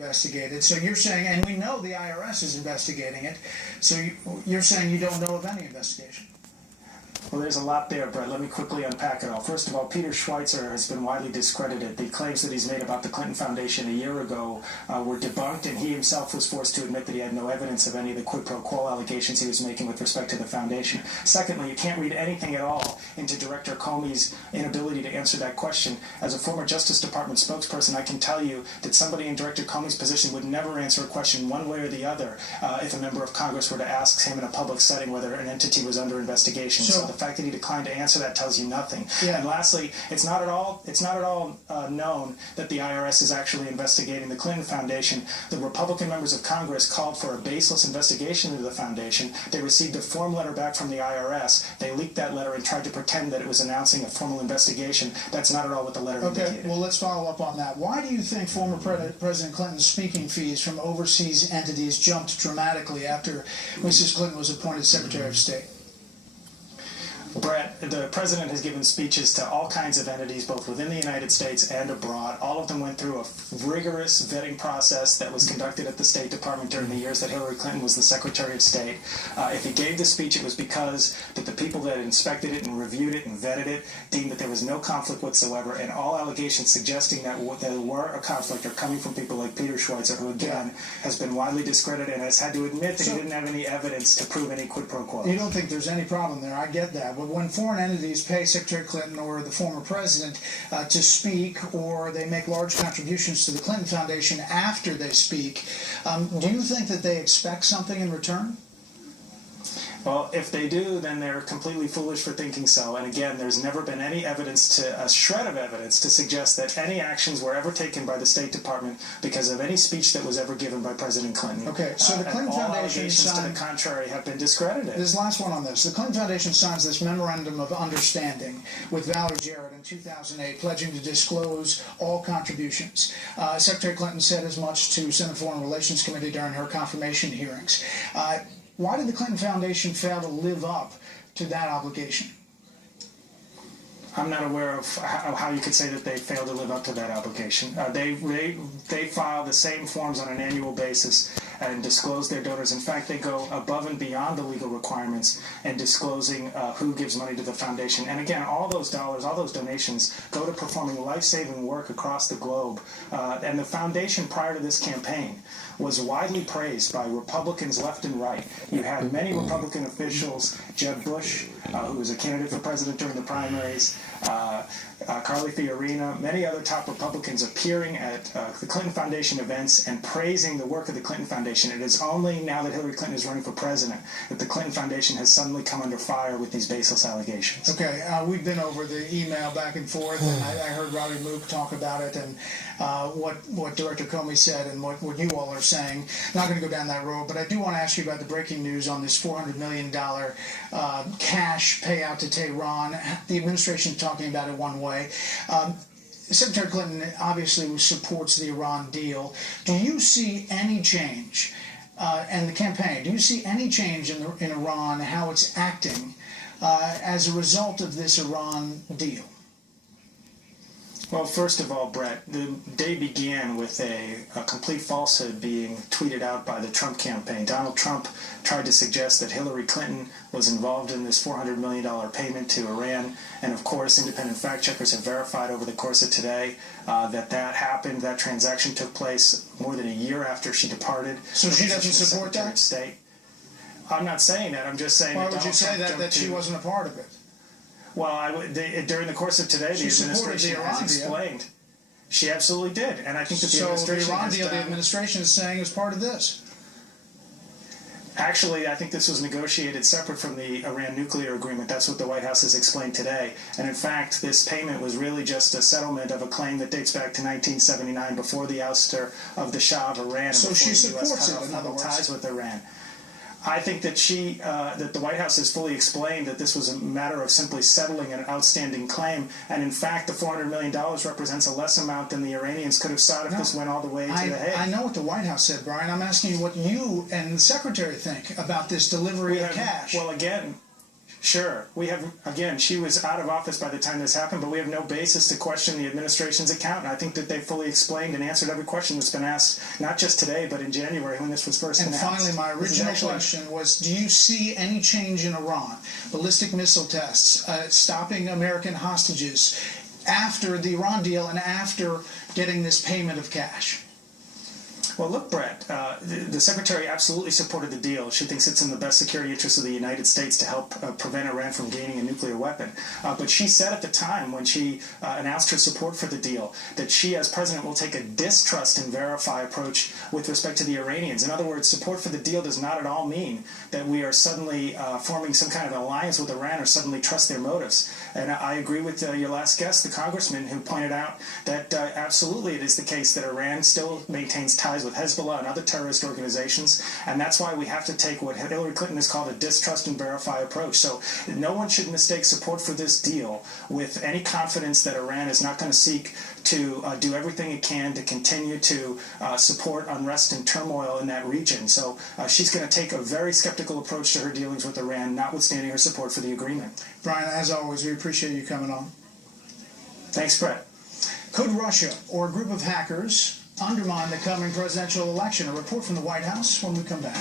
investigated. So you're saying, and we know the IRS is investigating it, so you're saying you don't know of any investigation? Well, there's a lot there, Brett. Let me quickly unpack it all. First of all, Peter Schweitzer has been widely discredited. The claims that he's made about the Clinton Foundation a year ago were debunked, and he himself was forced to admit that he had no evidence of any of the quid pro quo allegations he was making with respect to the foundation. Secondly, you can't read anything at all into Director Comey's inability to answer that question. As a former Justice Department spokesperson, I can tell you that somebody in Director Comey's position would never answer a question one way or the other if a member of Congress were to ask him in a public setting whether an entity was under investigation. So the fact that he declined to answer that tells you nothing. Yeah. And lastly, it's not at all known that the IRS is actually investigating the Clinton Foundation. The Republican members of Congress called for a baseless investigation into the foundation. They received a form letter back from the IRS. They leaked that letter and tried to pretend that it was announcing a formal investigation. That's not at all what the letter indicated. Okay, well, let's follow up on that. Why do you think former President Clinton's speaking fees from overseas entities jumped dramatically after Mrs. Clinton was appointed Secretary of State? Brett, the president has given speeches to all kinds of entities, both within the United States and abroad. All of them went through a rigorous vetting process that was conducted at the State Department during the years that Hillary Clinton was the Secretary of State. If he gave the speech, it was because that the people that inspected it and reviewed it and vetted it deemed that there was no conflict whatsoever, and all allegations suggesting that there were a conflict are coming from people like Peter Schweitzer, who again has been widely discredited and has had to admit that he didn't have any evidence to prove any quid pro quo. You don't think there's any problem there? I get that. But when foreign entities pay Secretary Clinton or the former president to speak, or they make large contributions to the Clinton Foundation after they speak, do you think that they expect something in return? Well, if they do, then they're completely foolish for thinking so. And again, there's never been any evidence, a shred of evidence, to suggest that any actions were ever taken by the State Department because of any speech that was ever given by President Clinton. Okay, so the Clinton Foundation allegations to the contrary have been discredited. This last one on this. The Clinton Foundation signs this memorandum of understanding with Valerie Jarrett in 2008, pledging to disclose all contributions. Secretary Clinton said as much to Senate Foreign Relations Committee during her confirmation hearings. Why did the Clinton Foundation fail to live up to that obligation? I'm not aware of how you could say that they failed to live up to that obligation. They file the same forms on an annual basis and disclose their donors. In fact, they go above and beyond the legal requirements in disclosing who gives money to the foundation. And again, all those dollars, all those donations go to performing life-saving work across the globe. And the foundation, prior to this campaign, was widely praised by Republicans left and right. You had many Republican officials, Jeb Bush, who was a candidate for president during the primaries, Carly Fiorina, many other top Republicans appearing at the Clinton Foundation events and praising the work of the Clinton Foundation. It is only now that Hillary Clinton is running for president that the Clinton Foundation has suddenly come under fire with these baseless allegations. Okay, we've been over the email back and forth, and I heard Robbie Mook talk about it, and what Director Comey said and what you all are saying. Not going to go down that road, but I do want to ask you about the breaking news on this $400 million cash payout to Tehran. The administration is talking about it one way. Secretary Clinton obviously supports the Iran deal. Do you see any change, and the campaign, do you see any change in Iran, how it's acting as a result of this Iran deal? Well, first of all, Brett, the day began with a complete falsehood being tweeted out by the Trump campaign. Donald Trump tried to suggest that Hillary Clinton was involved in this $400 million payment to Iran. And, of course, independent fact-checkers have verified over the course of today that happened. That transaction took place more than a year after she departed. So she doesn't support that? State. I'm not saying that. I'm just saying Why that would you say that she wasn't a part of it? Well, during the course of today, the administration has explained. She absolutely did, and I think that the administration the Iran deal, the administration is saying is part of this. Actually, I think this was negotiated separate from the Iran nuclear agreement. That's what the White House has explained today. And in fact, this payment was really just a settlement of a claim that dates back to 1979, before the ouster of the Shah of Iran. So she supports it, in other words. Ties with Iran. I think that that the White House has fully explained that this was a matter of simply settling an outstanding claim, and in fact, the $400 million represents a less amount than the Iranians could have sought if this went all the way to The Hague. I know what the White House said, Brian. I'm asking you what you and the Secretary think about this delivery of cash. Well, again, Sure. We have, again, she was out of office by the time this happened, but we have no basis to question the administration's account. And I think that they fully explained and answered every question that's been asked, not just today, but in January when this was first announced. And finally, my original question was, do you see any change in Iran, ballistic missile tests, stopping American hostages after the Iran deal and after getting this payment of cash? Well, look, Bret, the Secretary absolutely supported the deal. She thinks it's in the best security interest of the United States to help prevent Iran from gaining a nuclear weapon. But she said at the time when she announced her support for the deal that she, as president, will take a distrust and verify approach with respect to the Iranians. In other words, support for the deal does not at all mean that we are suddenly forming some kind of alliance with Iran or suddenly trust their motives. And I agree with your last guest, the congressman, who pointed out that absolutely it is the case that Iran still maintains ties with Hezbollah and other terrorist organizations, and that's why we have to take what Hillary Clinton has called a distrust and verify approach. So no one should mistake support for this deal with any confidence that Iran is not going to seek to do everything it can to continue to support unrest and turmoil in that region. So she's going to take a very skeptical approach to her dealings with Iran, notwithstanding her support for the agreement. Brian, as always, we appreciate you coming on. Thanks, Bret. Could Russia or a group of hackers undermine the coming presidential election? A report from the White House when we come back.